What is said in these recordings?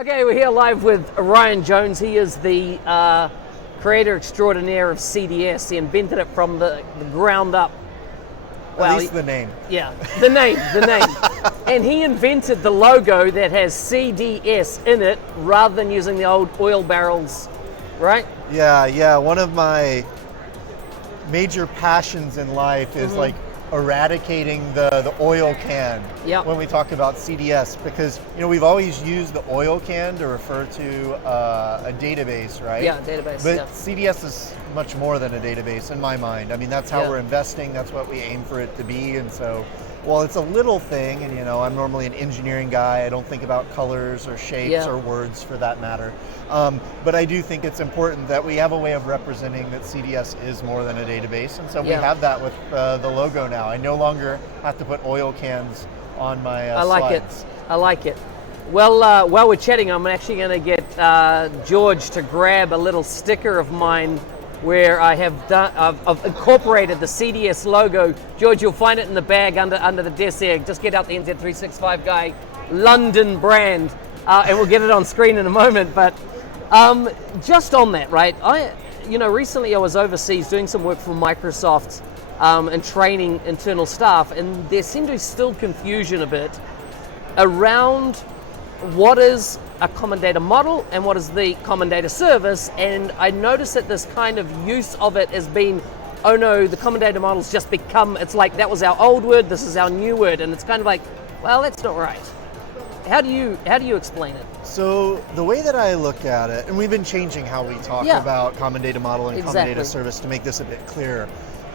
Okay, we're here live with Ryan Jones. He is the creator extraordinaire of CDS. He invented it from the ground up. Well, at least the name. Yeah, the name. And he invented the logo that has CDS in it rather than using the old oil barrels, right? Yeah. One of my major passions in life is like eradicating the oil can when we talk about CDS, because we've always used the oil can to refer to a database, right? Yeah, database. But CDS is much more than a database in my mind. I mean, that's how we're investing. That's what we aim for it to be. And so, well, it's a little thing, and I'm normally an engineering guy. I don't think about colors or shapes or words for that matter. But I do think it's important that we have a way of representing that CDS is more than a database, and so we have that with the logo now. I no longer have to put oil cans on my slides. I like it. Well, while we're chatting, I'm actually going to get George to grab a little sticker of mine where I have I've incorporated the CDS logo. George, you'll find it in the bag under the desk there. Just get out the NZ365 guy, London brand, and we'll get it on screen in a moment. But just on that, right? Recently I was overseas doing some work for Microsoft and training internal staff, and there seemed to be still confusion a bit around what is a common data model and what is the common data service. And I noticed that this kind of use of it has been, oh no, the common data model's just become, it's like that was our old word, this is our new word, and it's kind of like, well, that's not right. How do you explain it? So the way that I look at it, and we've been changing how we talk about common data model and common data service to make this a bit clearer.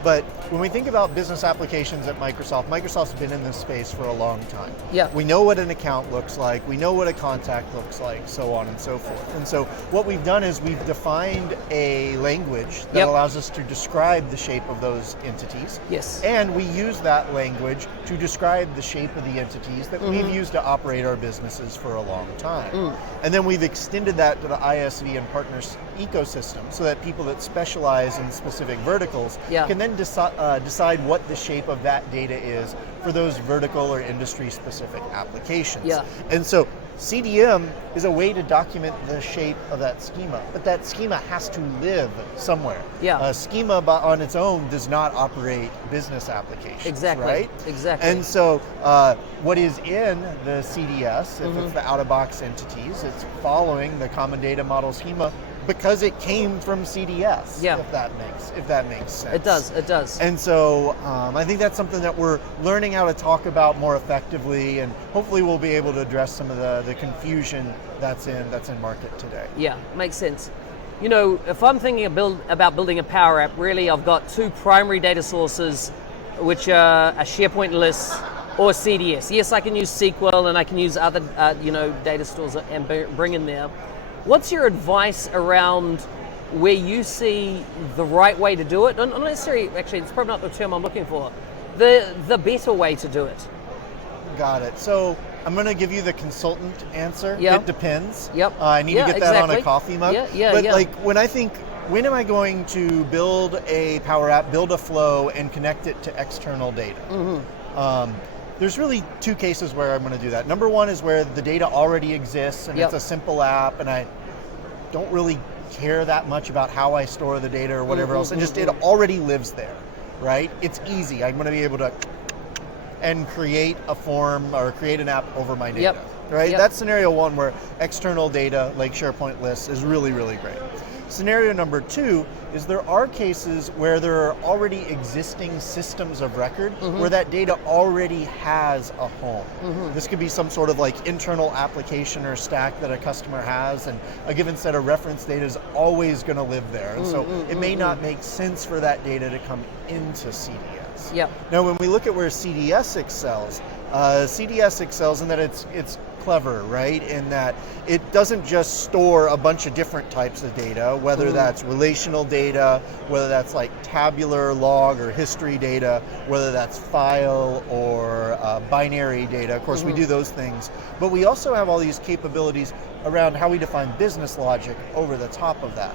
But when we think about business applications at Microsoft, Microsoft's been in this space for a long time. Yeah. We know what an account looks like, we know what a contact looks like, so on and so forth. And so what we've done is we've defined a language that allows us to describe the shape of those entities. Yes. And we use that language to describe the shape of the entities that we've used to operate our businesses for a long time. And then we've extended that to the ISV and partners ecosystem so that people that specialize in specific verticals can then decide what the shape of that data is for those vertical or industry specific applications. And so CDM is a way to document the shape of that schema, but that schema has to live somewhere. Schema on its own does not operate business applications, right? Exactly. And so what is in the CDS, if it's the out-of-box entities, it's following the common data model schema because it came from CDS, if that makes sense. It does. And so I think that's something that we're learning how to talk about more effectively, and hopefully we'll be able to address some of the confusion that's in market today. Yeah, makes sense. If I'm thinking about building a Power App, really I've got two primary data sources, which are a SharePoint list or CDS. Yes, I can use SQL and I can use other data stores and bring in there. What's your advice around where you see the right way to do it? Not necessarily, actually, it's probably not the term I'm looking for. The better way to do it. Got it. So I'm going to give you the consultant answer. It depends. I need to get that on a coffee mug. Like when I think, when am I going to build a Power App, build a flow, and connect it to external data? There's really two cases where I'm going to do that. Number one is where the data already exists and it's a simple app and I don't really care that much about how I store the data or whatever else. And just it already lives there, right? It's easy. I'm going to be able to and create a form or create an app over my data, right? That's scenario one where external data like SharePoint lists is really, really great. Scenario number two is there are cases where there are already existing systems of record where that data already has a home. This could be some sort of like internal application or stack that a customer has, and a given set of reference data is always going to live there. And so it may not make sense for that data to come into CDS. Now, when we look at where CDS excels in that it's clever, right? In that it doesn't just store a bunch of different types of data, whether that's relational data, whether that's like tabular, log, or history data, whether that's file or binary data. Of course, we do those things, but we also have all these capabilities around how we define business logic over the top of that.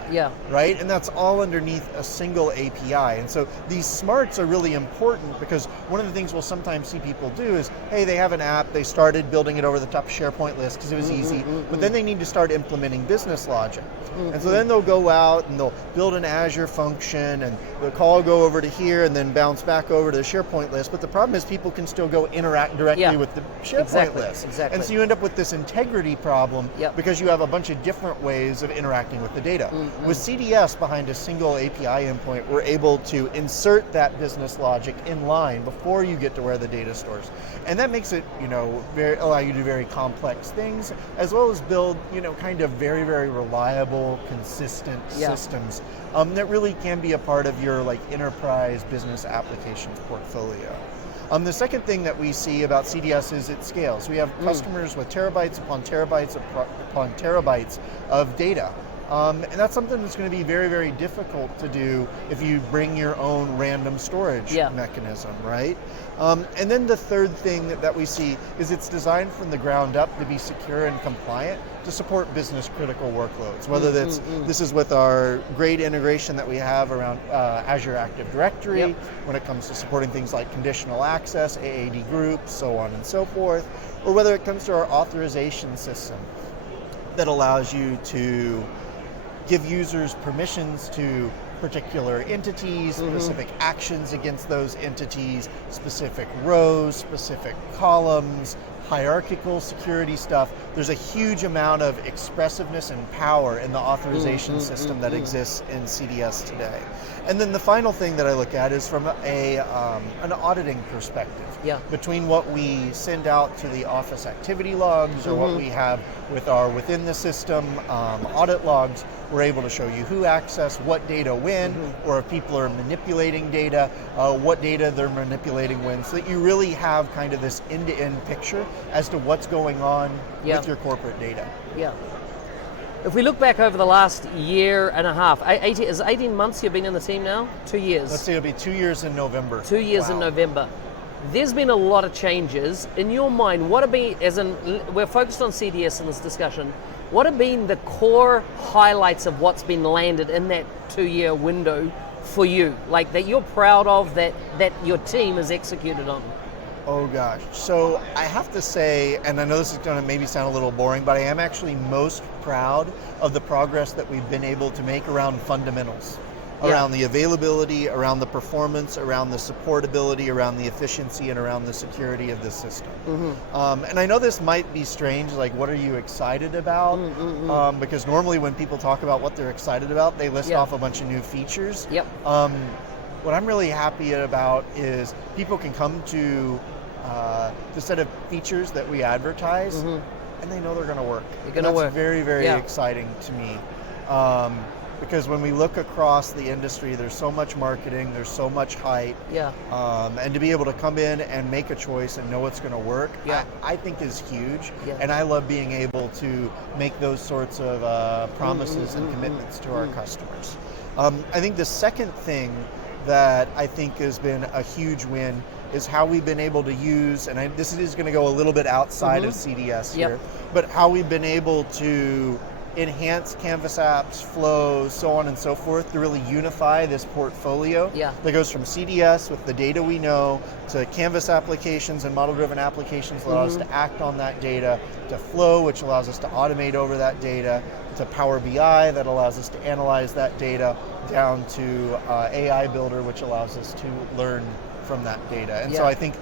Right? And that's all underneath a single API. And so these smarts are really important because one of the things we'll sometimes see people do is, hey, they have an app, they started building it over the top of SharePoint list because it was easy, but then they need to start implementing business logic. And so then they'll go out and they'll build an Azure function, and the call will go over to here and then bounce back over to the SharePoint list. But the problem is people can still go interact directly with the SharePoint list. Exactly. And so you end up with this integrity problem because you have a bunch of different ways of interacting with the data. With CDS behind a single API endpoint, we're able to insert that business logic in line before you get to where the data stores. And that makes it, allow you to do very complex things, as well as build, kind of very, very reliable, consistent systems that really can be a part of your enterprise business applications portfolio. The second thing that we see about CDS is it scales. We have customers with terabytes upon terabytes upon terabytes of data. And that's something that's going to be very, very difficult to do if you bring your own random storage mechanism, right? And then the third thing that we see is it's designed from the ground up to be secure and compliant to support business critical workloads, whether this is with our great integration that we have around Azure Active Directory, when it comes to supporting things like conditional access, AAD groups, so on and so forth, or whether it comes to our authorization system that allows you to give users permissions to particular entities, specific actions against those entities, specific rows, specific columns, hierarchical security stuff. There's a huge amount of expressiveness and power in the authorization system that exists in CDS today. And then the final thing that I look at is from an auditing perspective. Between what we send out to the Office activity logs or what we have with our within the system audit logs, we're able to show you who accessed what data when, or if people are manipulating data, what data they're manipulating when, so that you really have kind of this end-to-end picture as to what's going on with your corporate data. If we look back over the last year and a half, 18 months you've been in the team now? 2 years? Let's say it'll be 2 years in November. 2 years in November. There's been a lot of changes. In your mind, what have been, we're focused on CDS in this discussion, what have been the core highlights of what's been landed in that 2-year window for you? That you're proud of, that your team has executed on? Oh gosh, so I have to say, and I know this is going to maybe sound a little boring, but I am actually most proud of the progress that we've been able to make around fundamentals. Around the availability, around the performance, around the supportability, around the efficiency, and around the security of the system. And I know this might be strange, what are you excited about? Because normally when people talk about what they're excited about, they list off a bunch of new features. What I'm really happy about is people can come to the set of features that we advertise, and they know they're going to work. That's very, very exciting to me. Because when we look across the industry, there's so much marketing, there's so much hype, and to be able to come in and make a choice and know it's going to work, I think is huge. And I love being able to make those sorts of promises and commitments to our customers. I think the second thing that I think has been a huge win is how we've been able to use, and this is going to go a little bit outside of CDS here, but how we've been able to enhance Canvas apps, flows, so on and so forth, to really unify this portfolio that goes from CDS with the data we know to Canvas applications and model-driven applications that allow us to act on that data, to Flow, which allows us to automate over that data, to Power BI that allows us to analyze that data, down to AI Builder, which allows us to learn from that data. And so I think,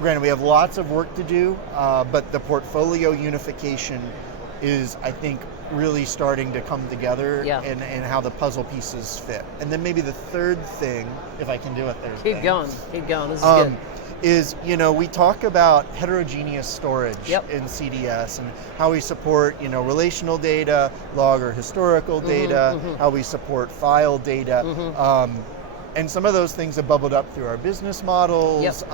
granted, we have lots of work to do, but the portfolio unification is, I think, really starting to come together and how the puzzle pieces fit. And then maybe the third thing, if I can do it there. Keep going, this is good. Is, we talk about heterogeneous storage in CDS and how we support, relational data, log or historical data, how we support file data. And some of those things have bubbled up through our business models.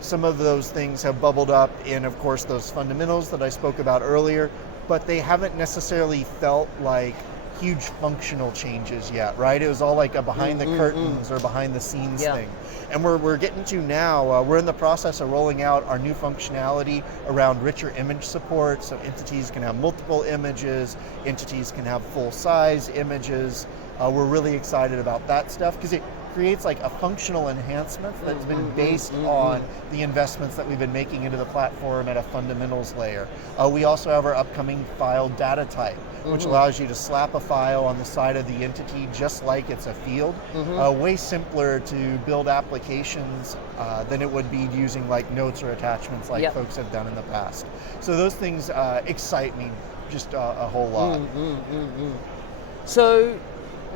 Some of those things have bubbled up in, of course, those fundamentals that I spoke about earlier, but they haven't necessarily felt like huge functional changes yet, right? It was all like a behind the curtains or behind the scenes thing. And we're getting to now, we're in the process of rolling out our new functionality around richer image support, so entities can have multiple images, entities can have full-size images. We're really excited about that stuff because it creates like a functional enhancement that's been based on the investments that we've been making into the platform at a fundamentals layer. We also have our upcoming file data type, which allows you to slap a file on the side of the entity just like it's a field. Way simpler to build applications than it would be using like notes or attachments like folks have done in the past. So those things excite me just a whole lot. So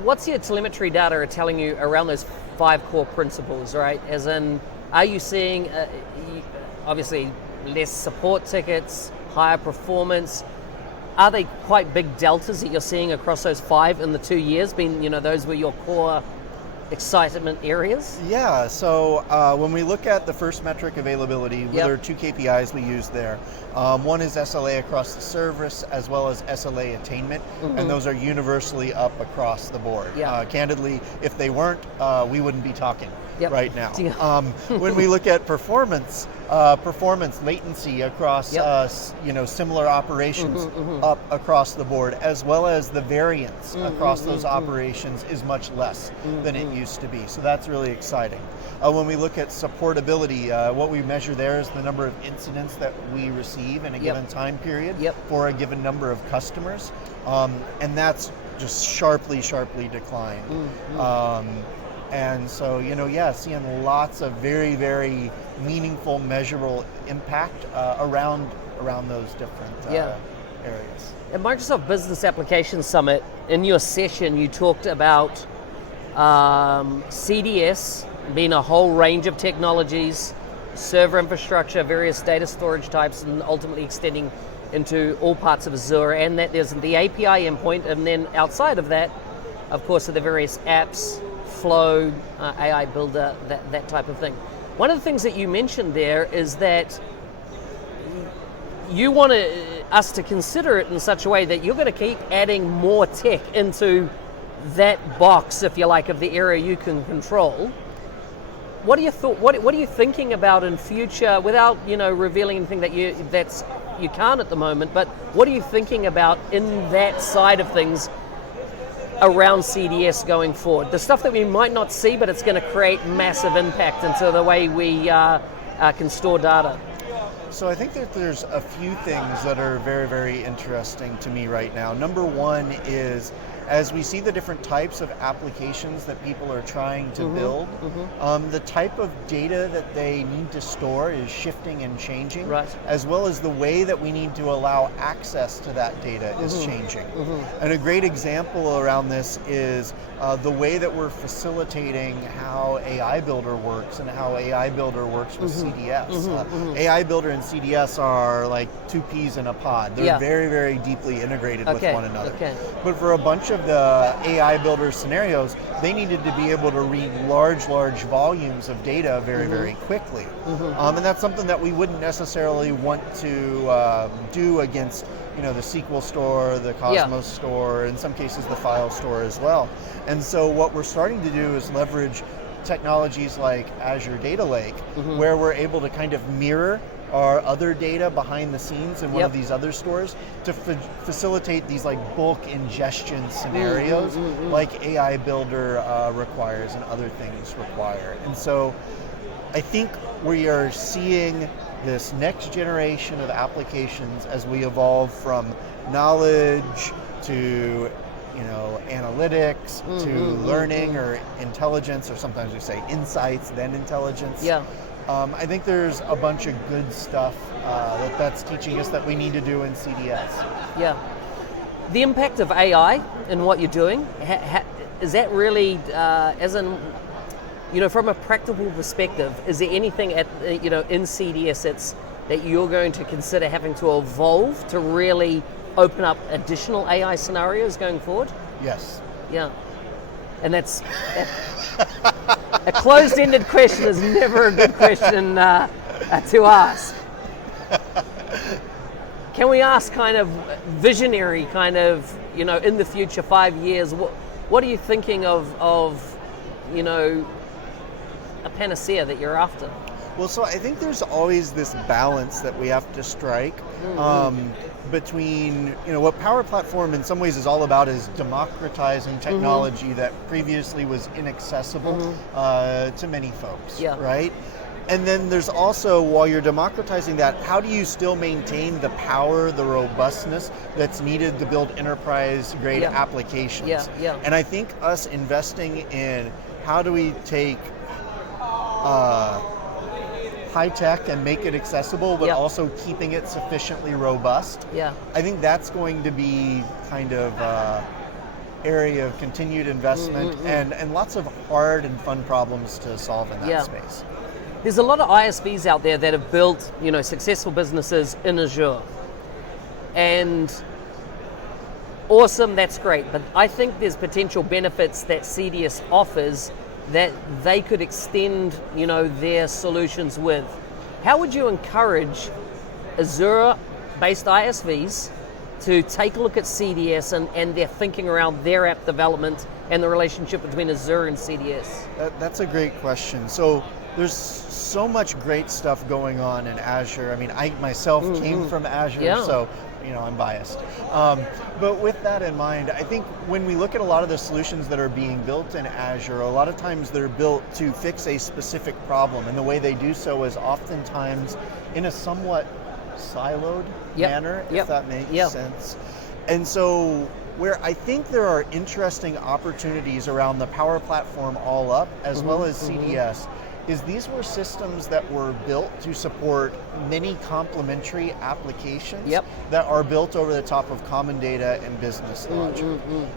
what's your telemetry data telling you around those 5 core principles, right? As in, are you seeing, obviously, less support tickets, higher performance? Are they quite big deltas that you're seeing across those 5 in the 2 years, being, those were your core excitement areas? Yeah, so when we look at the first metric, availability, there are 2 KPIs we use there. One is SLA across the service as well as SLA attainment, and those are universally up across the board. Candidly, if they weren't, we wouldn't be talking right now. When we look at performance latency across similar operations up across the as well as the variance across those operations is much less than it used to be. So that's really exciting. When we look at supportability, what we measure there is the number of incidents that we receive in a given time period for a given number of customers, and that's just sharply declined. And so, seeing lots of very, very meaningful, measurable impact around those different areas. At Microsoft Business Applications Summit, in your session, you talked about CDS being a whole range of technologies, server infrastructure, various data storage types, and ultimately extending into all parts of Azure, and that there's the API endpoint, and then outside of that, of course, are the various apps, Flow, AI Builder, that type of thing. One of the things that you mentioned there is that you want us to consider it in such a way that you're going to keep adding more tech into that box, if you like, of the area you can control. What are your what are you thinking about in future, without revealing anything that you can't at the moment? But what are you thinking about in that side of things around CDS going forward? The stuff that we might not see, but it's going to create massive impact into the way we can store data. So I think that there's a few things that are very, very interesting to me right now. Number one is, as we see the different types of applications that people are trying to build, the type of data that they need to store is shifting and changing, as well as the way that we need to allow access to that data is changing. And a great example around this is the way that we're facilitating how AI Builder works and how AI Builder works with CDS. AI Builder and CDS are like 2 peas in a pod. They're very, very deeply integrated with one another. But for a bunch of the AI Builder scenarios, they needed to be able to read large volumes of data very, very quickly. And that's something that we wouldn't necessarily want to do against the SQL store, the Cosmos store, in some cases the file store as well. And so what we're starting to do is leverage technologies like Azure Data Lake, where we're able to kind of mirror our other data behind the scenes in one of these other stores to facilitate these like bulk ingestion scenarios like AI Builder requires and other things require. And so I think we are seeing this next generation of applications as we evolve from knowledge to analytics to learning or intelligence, or sometimes we say insights, then intelligence. I think there's a bunch of good stuff that's teaching us that we need to do in CDS. The impact of AI in what you're doing, is that really, as in, from a practical perspective, is there anything in CDS that you're going to consider having to evolve to really open up additional AI scenarios going forward? Yes. And that's a closed-ended question is never a good question to ask. Can we ask kind of visionary, kind of, in the future, 5 years, what are you thinking of a panacea that you're after? Well, so I think there's always this balance that we have to strike. between, what Power Platform in some ways is all about is democratizing technology that previously was inaccessible to many folks, right? And then there's also, while you're democratizing that, how do you still maintain the power, the robustness that's needed to build enterprise-grade applications? And I think us investing in how do we take high tech and make it accessible, but also keeping it sufficiently robust. I think that's going to be kind of area of continued investment and lots of hard and fun problems to solve in that space. There's a lot of ISVs out there that have built, successful businesses in Azure. And awesome, that's great. But I think there's potential benefits that CDS offers that they could extend, their solutions with. How would you encourage Azure-based ISVs to take a look at CDS and their thinking around their app development and the relationship between Azure and CDS? That's a great question. So there's so much great stuff going on in Azure. I mean, I myself came from Azure, so I'm biased. But with that in mind, I think when we look at a lot of the solutions that are being built in Azure, a lot of times they're built to fix a specific problem, and the way they do so is oftentimes in a somewhat siloed manner, if that makes sense. And so where I think there are interesting opportunities around the Power Platform all up, as well as CDS, is these were systems that were built to support many complementary applications that are built over the top of common data and business logic.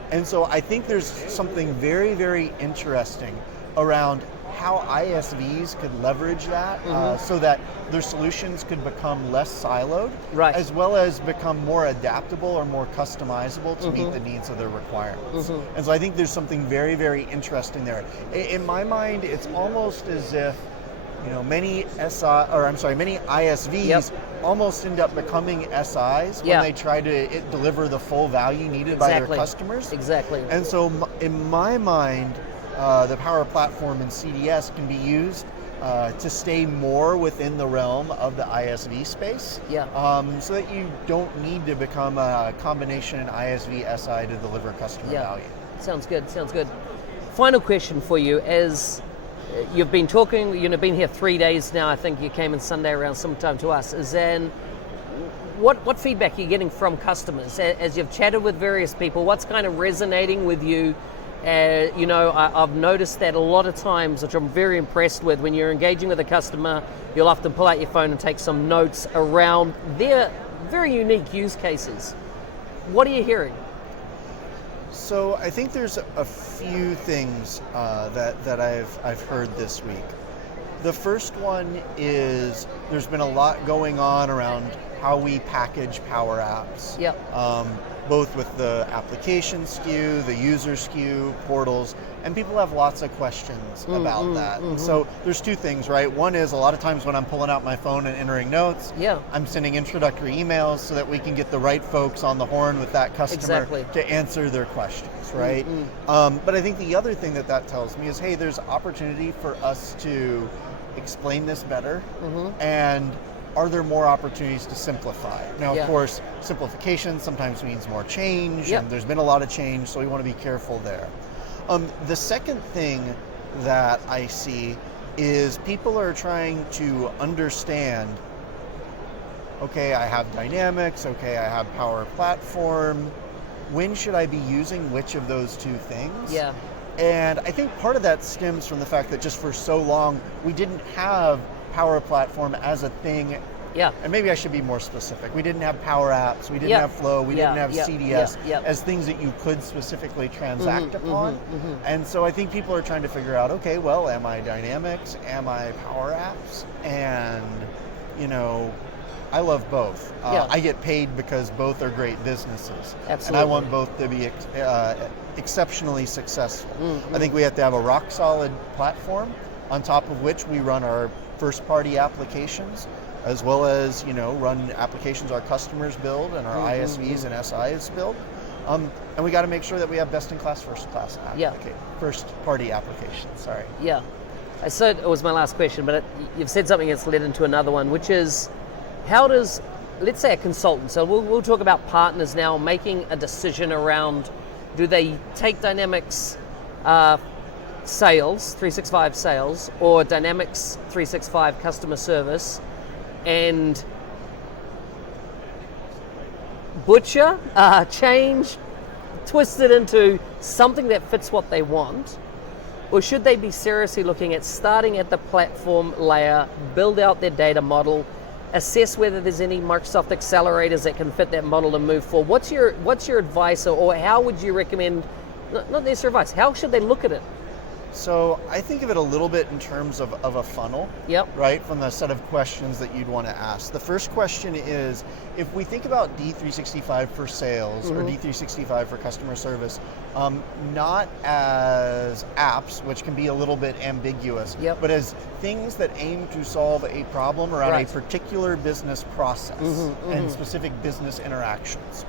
And so I think there's something very, very interesting around how ISVs could leverage that so that their solutions could become less siloed, as well as become more adaptable or more customizable to meet the needs of their requirements. And so I think there's something very, very interesting there. In my mind, it's almost as if many ISVs almost end up becoming SIs when they try to deliver the full value needed by their customers. And so in my mind, the Power Platform and CDS can be used to stay more within the realm of the ISV space, so that you don't need to become a combination ISV SI to deliver customer value. Sounds good. Final question for you: as you've been talking, been here 3 days now. I think you came in Sunday around sometime to us. Is then what feedback are you getting from customers as you've chatted with various people? What's kind of resonating with you? I've noticed that a lot of times, which I'm very impressed with, when you're engaging with a customer, you'll often pull out your phone and take some notes around their very unique use cases. What are you hearing? So I think there's a few things that I've heard this week. The first one is there's been a lot going on around how we package Power Apps. Both with the application SKU, the user SKU, portals, and people have lots of questions about that. And so there's two things, right? One is a lot of times when I'm pulling out my phone and entering notes, I'm sending introductory emails so that we can get the right folks on the horn with that customer to answer their questions, right? But I think the other thing that tells me is, hey, there's opportunity for us to explain this better, and are there more opportunities to simplify? Now, of course, simplification sometimes means more change, and there's been a lot of change, so we want to be careful there. The second thing that I see is people are trying to understand, okay, I have Dynamics, okay, I have Power Platform, when should I be using which of those two things? And I think part of that stems from the fact that just for so long, we didn't have Power Platform as a thing. And maybe I should be more specific. We didn't have Power Apps, we didn't have Flow, we didn't have CDS as things that you could specifically transact upon. And so I think people are trying to figure out, okay, well, am I Dynamics? Am I Power Apps? And, I love both. I get paid because both are great businesses. And I want both to be exceptionally successful. I think we have to have a rock solid platform on top of which we run our first party applications, as well as run applications our customers build and our ISVs and SIs build. And we got to make sure that we have best in class first party applications. Sorry. I said it was my last question, but you've said something that's led into another one, which is how does let's say a consultant, so we'll talk about partners now making a decision around, do they take Dynamics sales, 365 sales, or Dynamics 365 customer service, and butcher, change, twist it into something that fits what they want? Or should they be seriously looking at starting at the platform layer, build out their data model, assess whether there's any Microsoft accelerators that can fit that model to move forward? What's your advice, or how would you recommend, not necessarily advice, how should they look at it? So I think of it a little bit in terms of a funnel, right? From the set of questions that you'd want to ask. The first question is, if we think about D365 for sales or D365 for customer service, not as apps, which can be a little bit ambiguous, but as things that aim to solve a problem around a particular business process and specific business interactions.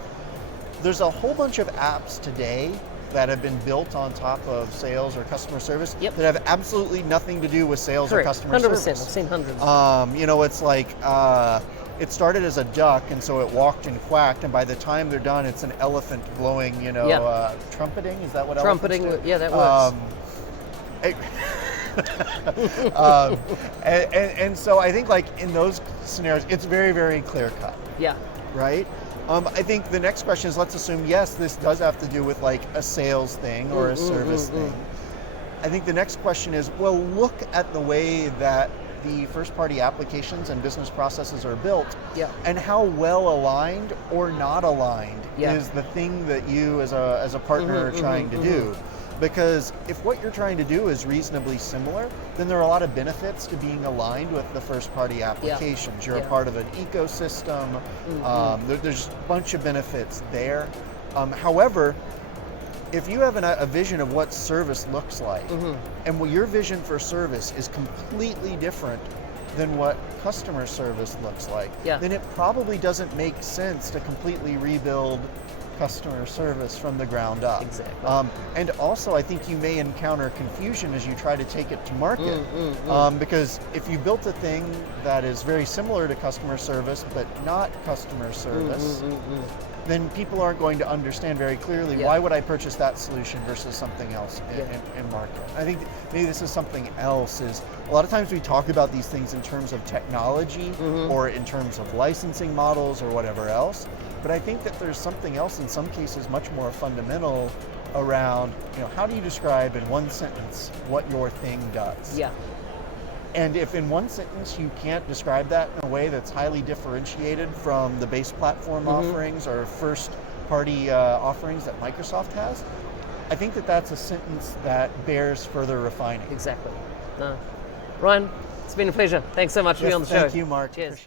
There's a whole bunch of apps today that have been built on top of sales or customer service that have absolutely nothing to do with sales or customer 100%, service. I've seen hundreds. You know, it's like, it started as a duck, and so it walked and quacked, and by the time they're done, it's an elephant blowing, you know, trumpeting, is that what trumpeting, elephants do? Yeah, that works. And so I think like in those scenarios, it's very, very clear cut. Yeah. Right? I think the next question is, let's assume, yes, this does have to do with like a sales thing or a service thing. I think the next question is, well, look at the way that the first-party applications and business processes are built, and how well aligned or not aligned is the thing that you as a partner are trying to do. Because if what you're trying to do is reasonably similar, then there are a lot of benefits to being aligned with the first-party applications. You're a part of an ecosystem. There's a bunch of benefits there. However, if you have a vision of what service looks like, and what your vision for service is completely different than what customer service looks like, then it probably doesn't make sense to completely rebuild customer service from the ground up. Exactly. And also, I think you may encounter confusion as you try to take it to market. Because if you built a thing that is very similar to customer service, but not customer service, then people aren't going to understand very clearly, why would I purchase that solution versus something else in market. I think maybe this is something else, is a lot of times we talk about these things in terms of technology or in terms of licensing models or whatever else. But I think that there's something else in some cases much more fundamental around, you know, how do you describe in one sentence what your thing does? And if in one sentence you can't describe that in a way that's highly differentiated from the base platform offerings or first party offerings that Microsoft has, I think that that's a sentence that bears further refining. Exactly. Ryan, it's been a pleasure. Thanks so much for being on the show. Thank you, Mark. Cheers.